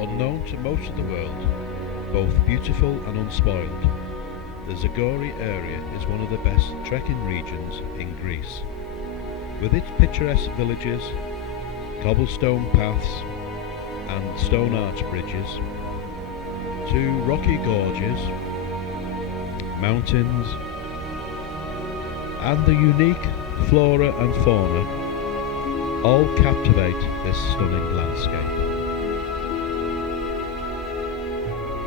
Unknown to most of the world, both beautiful and unspoiled, the Zagori area is one of the best trekking regions in Greece. With its picturesque villages, cobblestone paths and stone arch bridges, to rocky gorges, mountains, and the unique flora and fauna, all captivate this stunning landscape.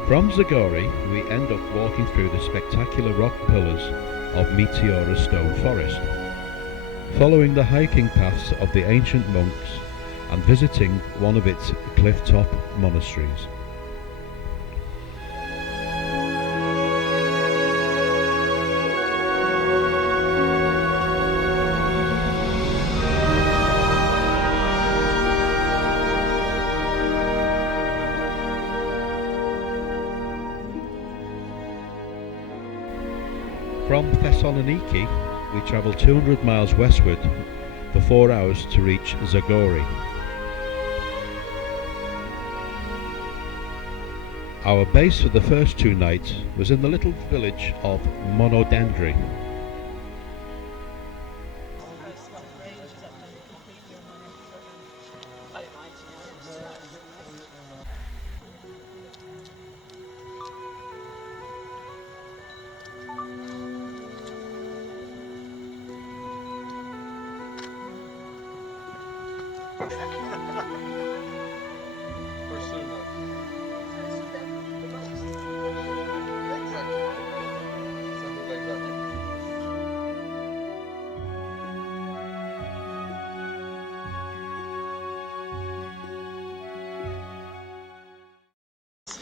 From Zagori, we end up walking through the spectacular rock pillars of Meteora stone forest, following the hiking paths of the ancient monks and visiting one of its cliff-top monasteries. From Thessaloniki, we travel 200 miles westward for 4 hours to reach Zagori. Our base for the first 2 nights was in the little village of Monodendri.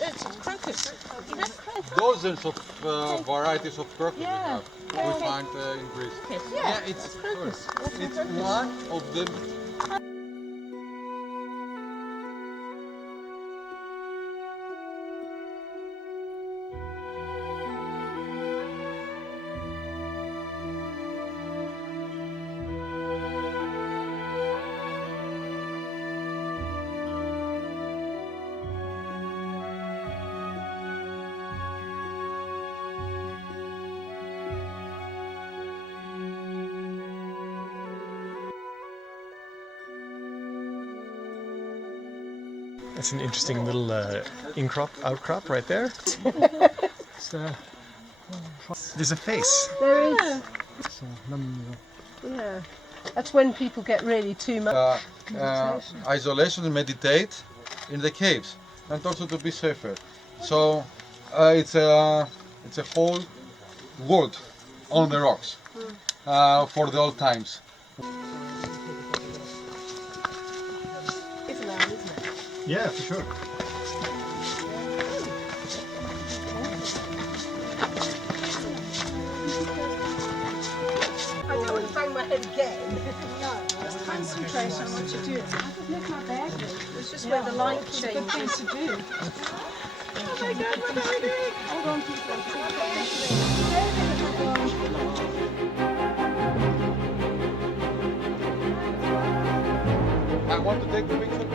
It's crocus. You have crocus. Dozens of varieties of crocus Yeah. we find in Greece. Yeah, it's crocus. it's one of them. It's an interesting little outcrop right there. There's a face. There is. Yeah. That's when people get really too much. Isolation and meditate in the caves, and also to be safer. So it's a whole world on the rocks for the old times. It's loud, isn't it? Yeah, for sure. I don't want to bang my head again. Just concentrate on what you're doing. I could make my bag. It's just where the light It's a good changes. thing to do. Oh my God, what are we doing? Hold on, people. I want to take the picture.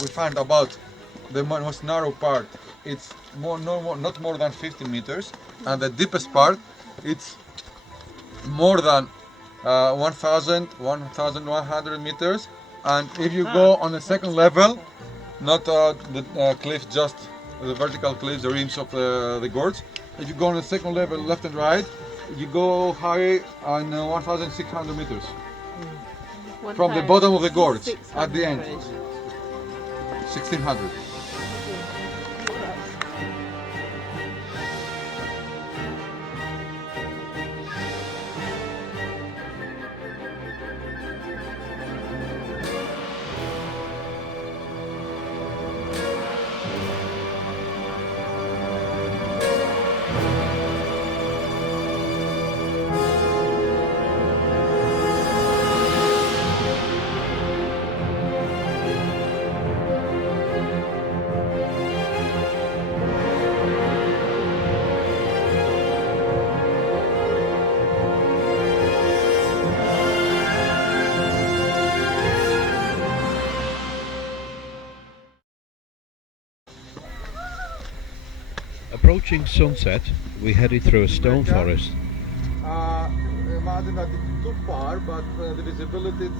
We find about the most narrow part. It's not more than 50 meters, and the deepest part, it's more than 1,100 meters. And if you go on the second level, not the cliff, just the vertical cliffs, the rims of the gorge. If you go on the second level, left and right, you go high on 1,600 meters from the bottom of the gorge at the end. 1,600. Approaching sunset, we headed through a stone forest. Imagine that it's too far, but the visibility is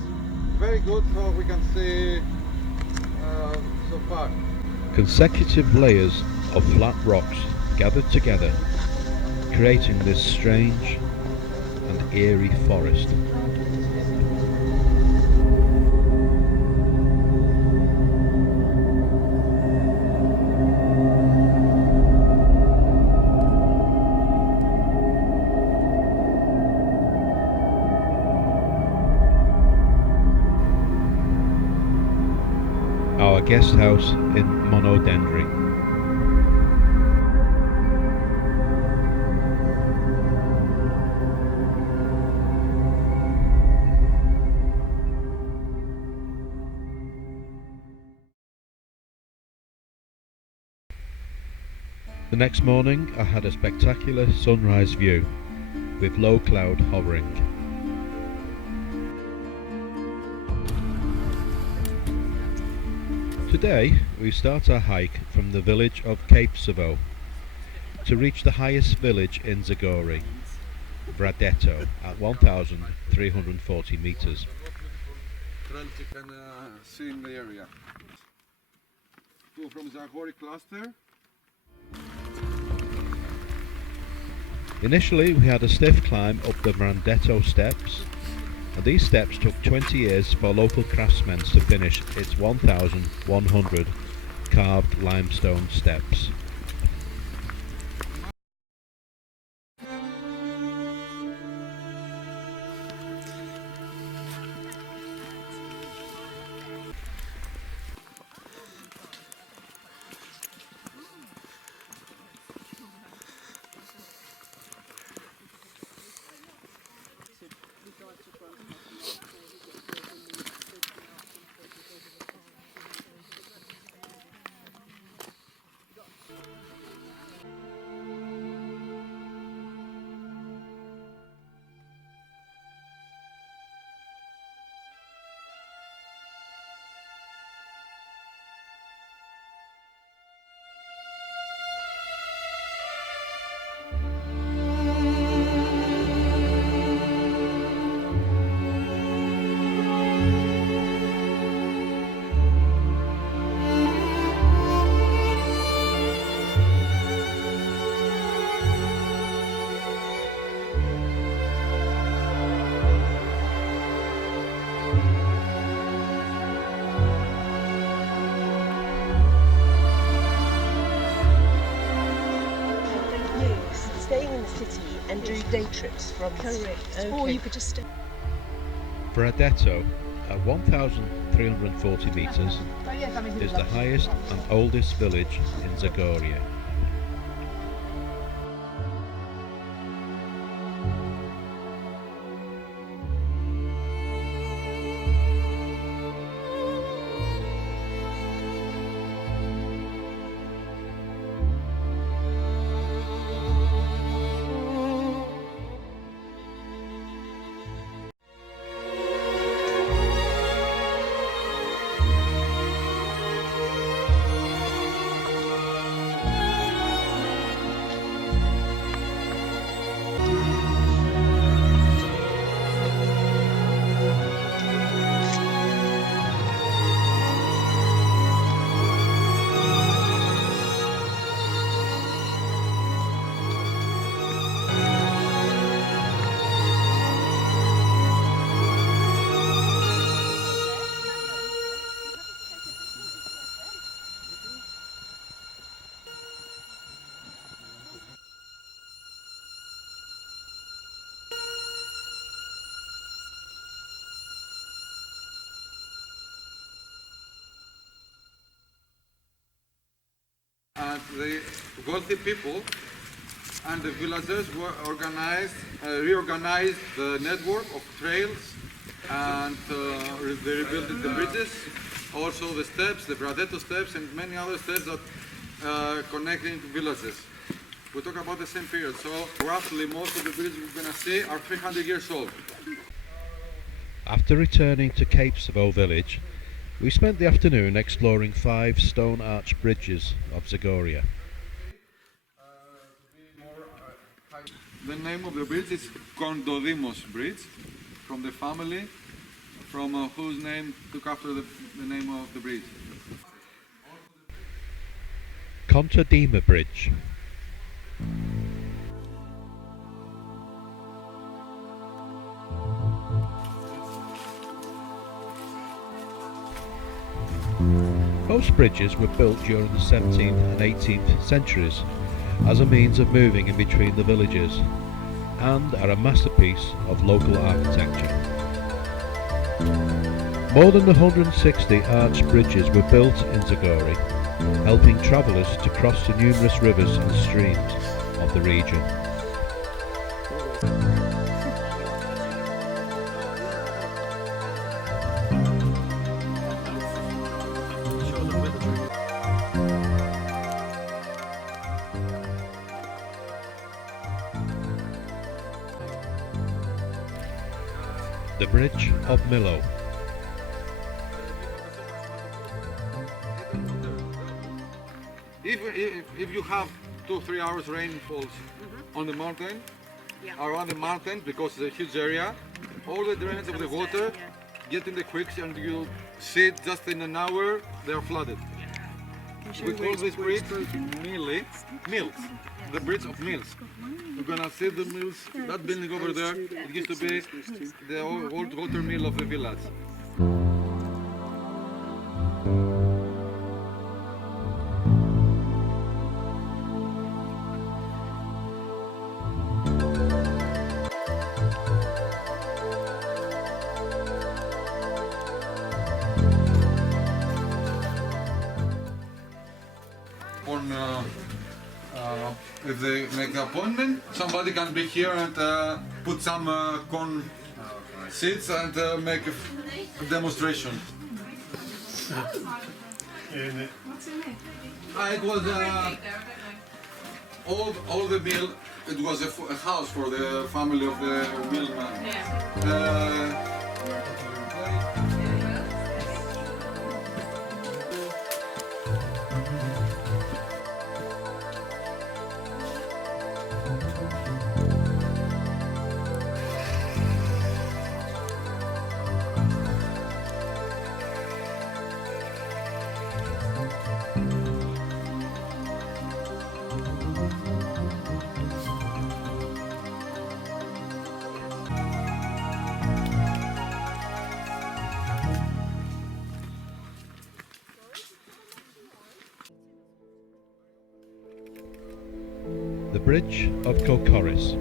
very good, so we can see so far. Consecutive layers of flat rocks gathered together, creating this strange and eerie forest. Our guest house in Monodendri. The next morning I had a spectacular sunrise view with low cloud hovering. Today we start our hike from the village of Kapesovo to reach the highest village in Zagori, Vradeto, at 1,340 meters. You can see in the area. So from Zagori cluster. Initially we had a stiff climb up the Vradeto steps, and these steps took 20 years for local craftsmen to finish its 1,100 carved limestone steps. Staying in the city and do day trips from Correct. Or you could just stay. Vradeto, at 1,340 meters, is the highest and oldest village in Zagoria. And the wealthy people and the villagers were reorganized the network of trails, and they rebuilt the bridges, also the steps, the Vradeto steps, and many other steps that connecting villages. We talk about the same period, so roughly most of the villages we're going to see are 300 years old. After returning to Kapesovo village, we spent the afternoon exploring 5 stone arch bridges of Zagoria. The name of the bridge is Kondodimos Bridge, from the family from whose name took after the name of the bridge. Kontodima Bridge. Most bridges were built during the 17th and 18th centuries as a means of moving in between the villages, and are a masterpiece of local architecture. More than 160 arched bridges were built in Zagori, helping travellers to cross the numerous rivers and streams of the region. The Bridge of Milo. If you have 2-3 hours rainfalls on the mountain, around the mountain, because it's a huge area, all the drains of the water get in the creeks, and you see it just in an hour they are flooded. We call this bridge Mills, the bridge of Mills. You're gonna see the mills, that building over there, it used to be the old water mill of the village. If they make an appointment, somebody can be here and put some corn seeds and make a demonstration. It was all the mill. It was a house for the family of the millman. The Bridge of Kokoris.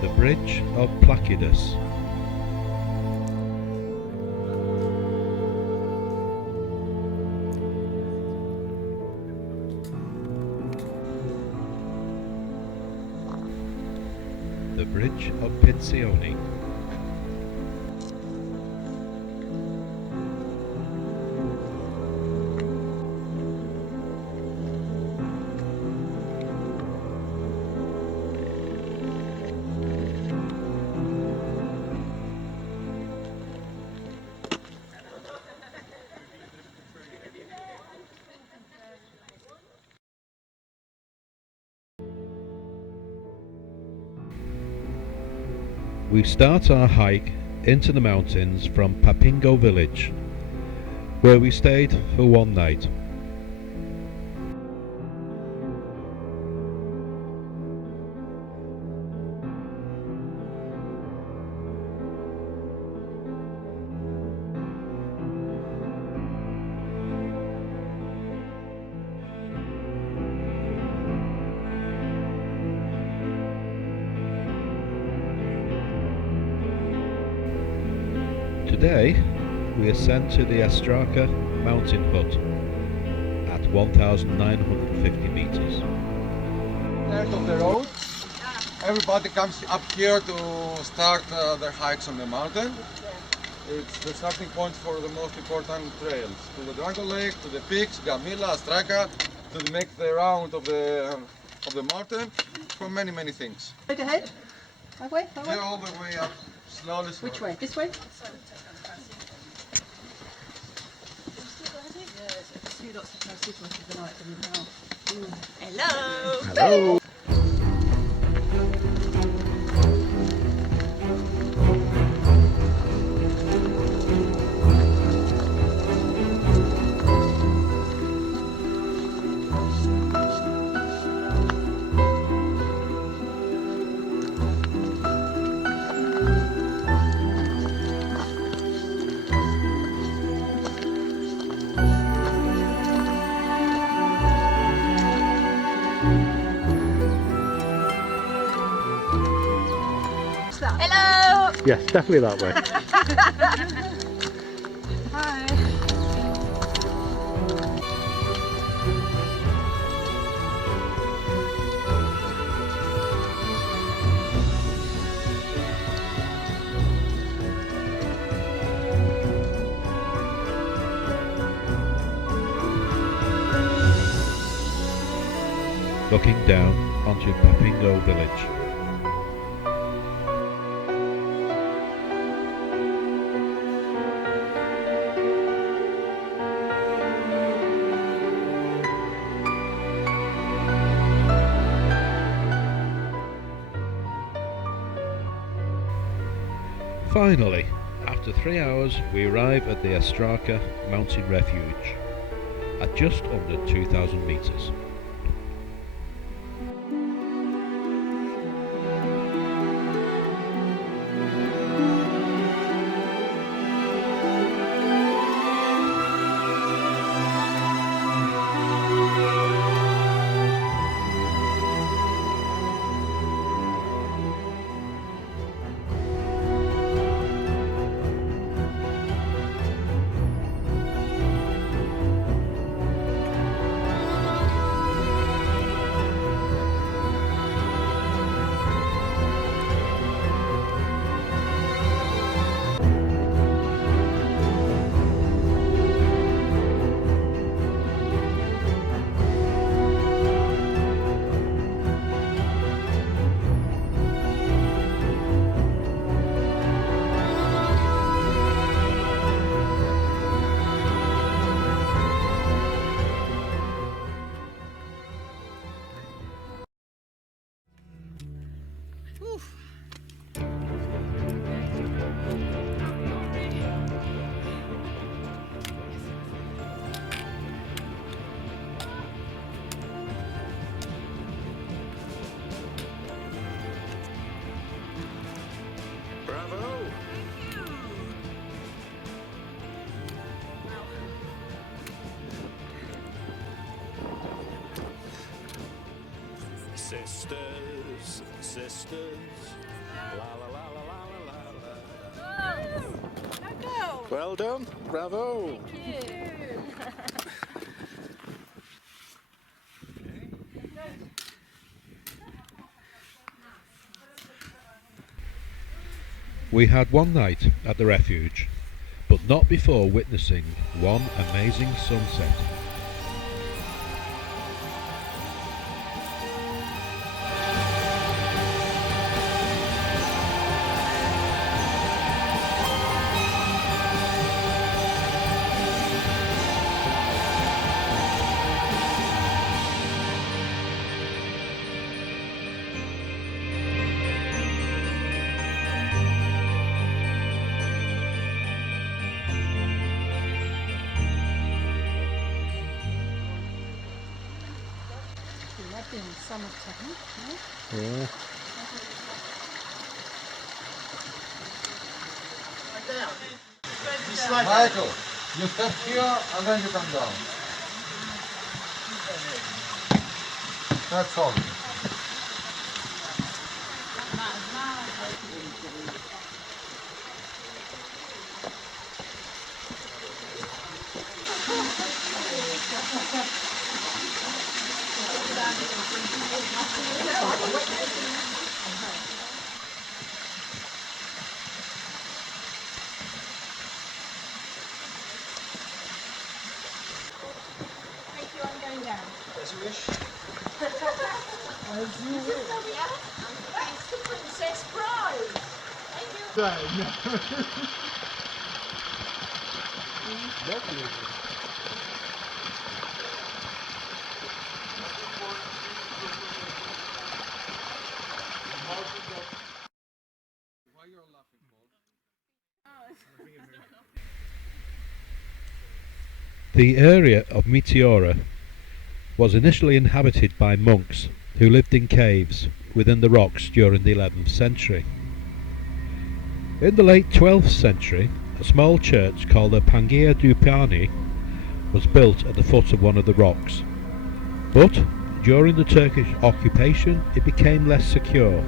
The Bridge of Placidus. The Bridge of Pensioni. We start our hike into the mountains from Papingo village, where we stayed for one night. Today we ascend to the Astraka mountain hut at 1,950 meters. End of the road. Everybody comes up here to start their hikes on the mountain. It's the starting point for the most important trails. To the Dragon Lake, to the peaks, Gamila, Astraka, to make the round of the mountain, for many, many things. Straight ahead. That way, that way. Yeah, all the way up, slowly, slowly. Which way? This way? Hello. Hello. Hello. Yes, definitely that way. Hi. Looking down onto Papingo village. Finally, after 3 hours, we arrive at the Astraka mountain refuge at just under 2,000 meters. Sisters, sisters, la la la la la la la la. Well done, bravo. We had one night at the refuge, but not before witnessing one amazing sunset. Yeah. Michael, you step here and then you come down. That's all. Thank you, I'm going down. As you wish. That's the Princess Bride. Why you're laughing, Paul? The area of Meteora was initially inhabited by monks who lived in caves within the rocks during the 11th century. In the late 12th century, a small church called the Pangaea Dupani was built at the foot of one of the rocks, but during the Turkish occupation it became less secure,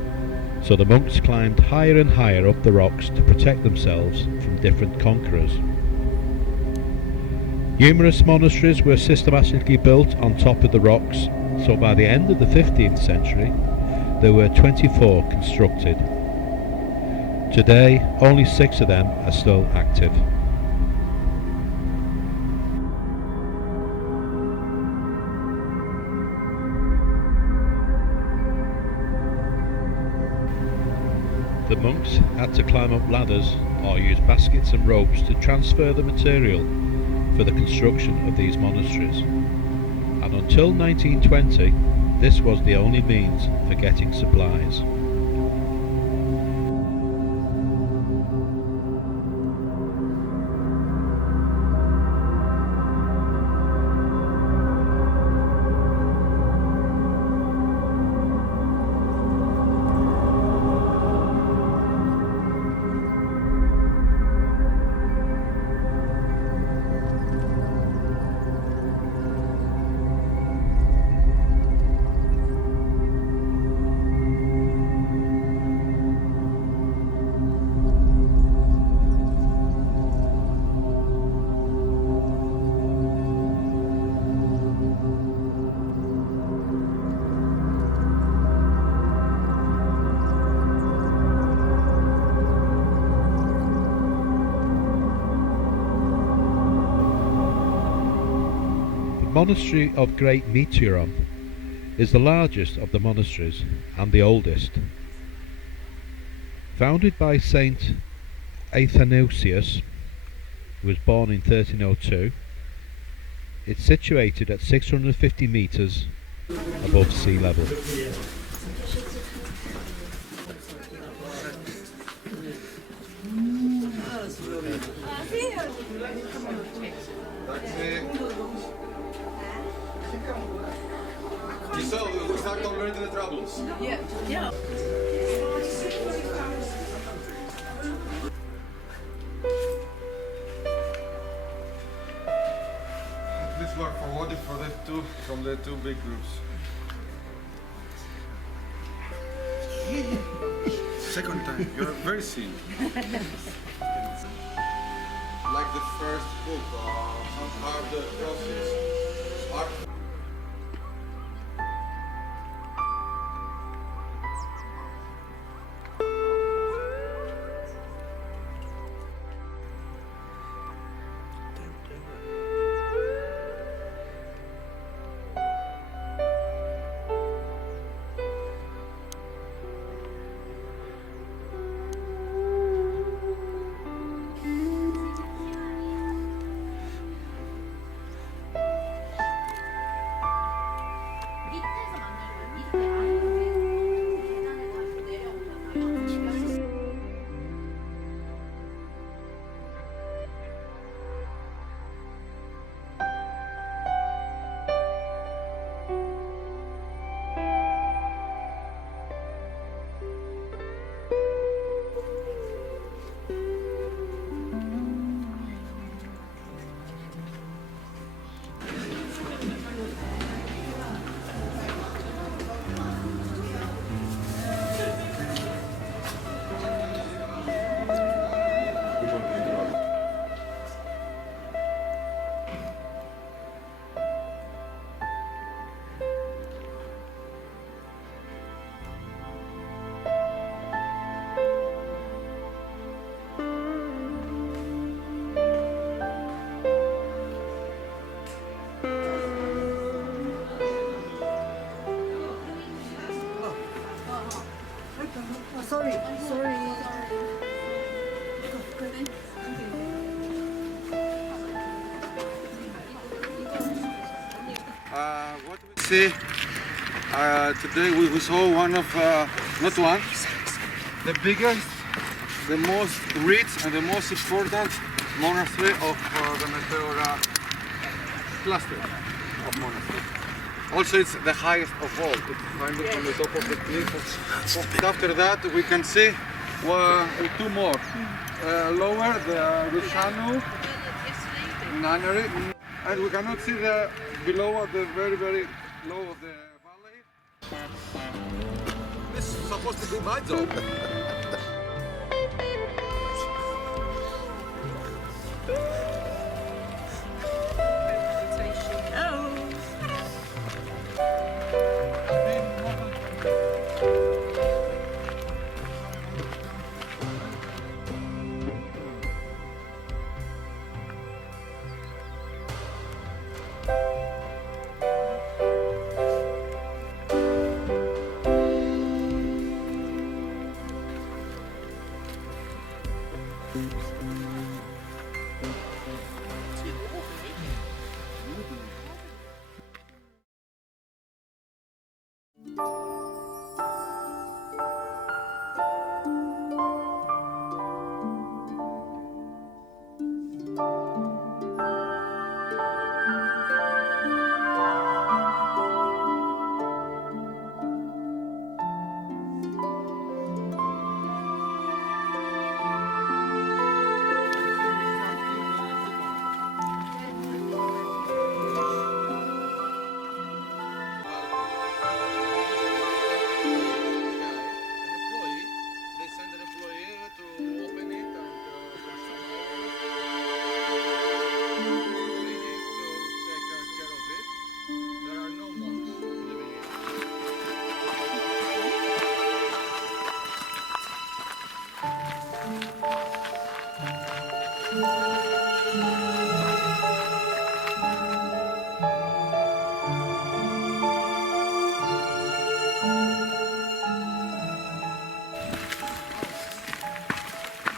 so the monks climbed higher and higher up the rocks to protect themselves from different conquerors. Numerous monasteries were systematically built on top of the rocks, so by the end of the 15th century there were 24 constructed. Today only 6 of them are still active. The monks had to climb up ladders or use baskets and ropes to transfer the material for the construction of these monasteries, and until 1920 this was the only means for getting supplies. The monastery of Great Meteoron is the largest of the monasteries and the oldest. Founded by Saint Athanasius, who was born in 1302, it's situated at 650 metres above sea level. We start already the troubles. Yeah. Please work forwarded for the two from the two big groups. Second time, you're very seen. Like the first book, Art the Process. Art. see today we saw one of, not one, the biggest, the most rich and the most important monastery of the Meteora cluster of monasteries. Also, it's the highest of all. It's kind of on the top of the cliff. After that, we can see two more. Lower, the Rishanu, Nunnery, and we cannot see the below at the very, very low of the valley. This is supposed to be my job.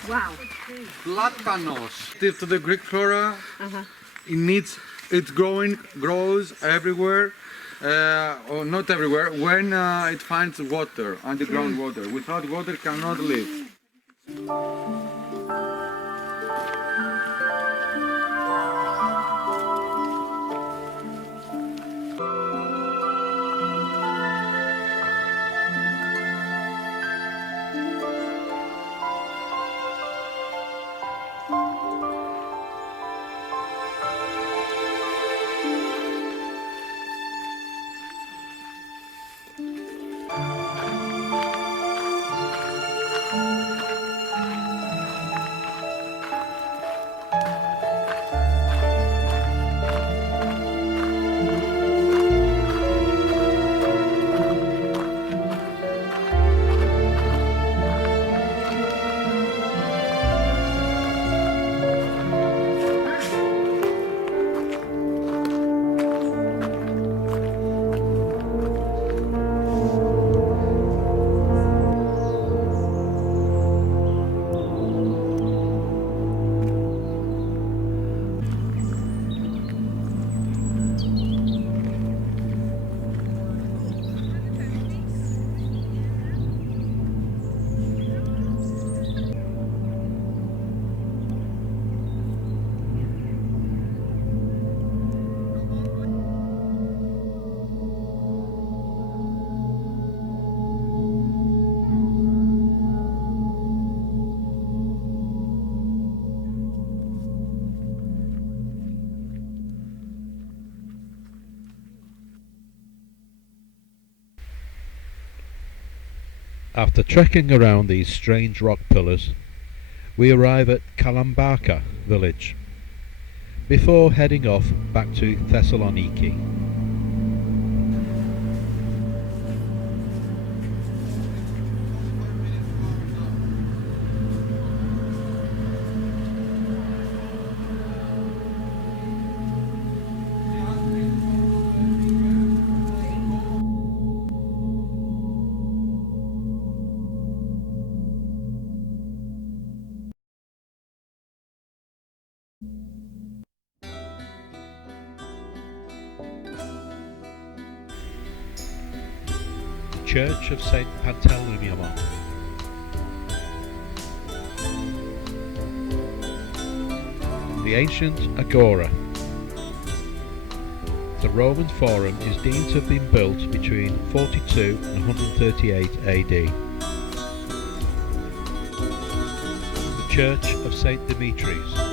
Wow. Platanos. To the Greek flora, it grows everywhere, or not everywhere, when it finds water, underground water. Without water, it cannot live. After trekking around these strange rock pillars, we arrive at Kalambaka village, before heading off back to Thessaloniki. Church of St. Panteleimon. The ancient Agora. The Roman Forum is deemed to have been built between 42 and 138 AD. The Church of St. Demetrius.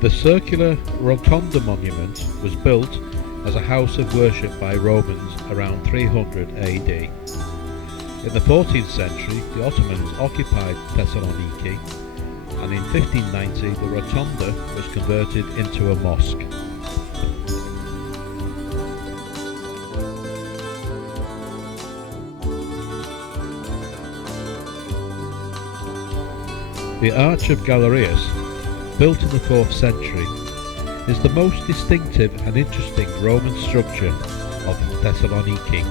The circular Rotonda monument was built as a house of worship by Romans around 300 AD. In the 14th century, the Ottomans occupied Thessaloniki, and in 1590 the Rotonda was converted into a mosque. The Arch of Galerius, built in the 4th century, is the most distinctive and interesting Roman structure of Thessaloniki.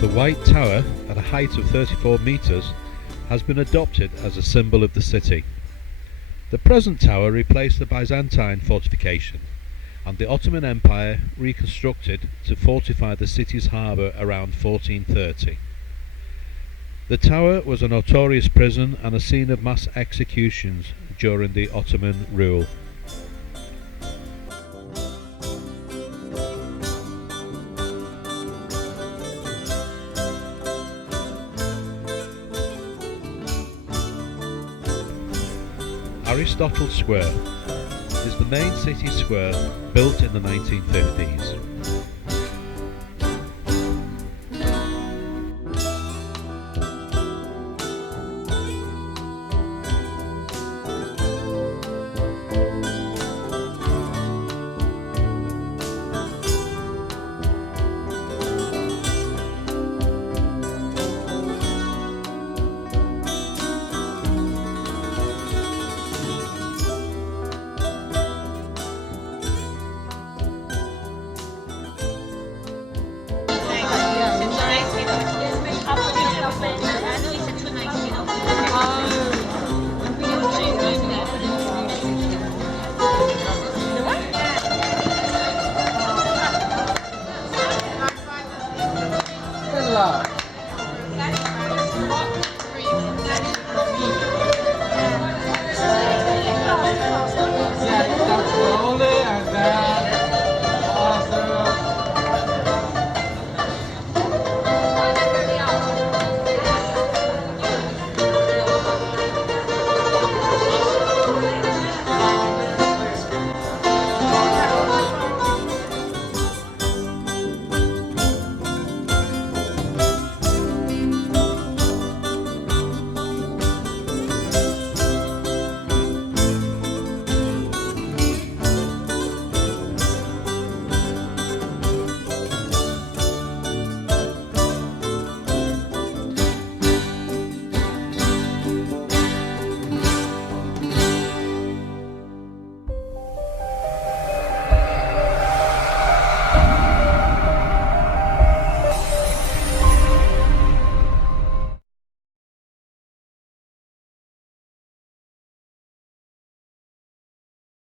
The White Tower, at a height of 34 metres, has been adopted as a symbol of the city. The present tower replaced the Byzantine fortification, and the Ottoman Empire reconstructed to fortify the city's harbour around 1430. The tower was a notorious prison and a scene of mass executions during the Ottoman rule. Aristotle Square is the main city square built in the 1950s.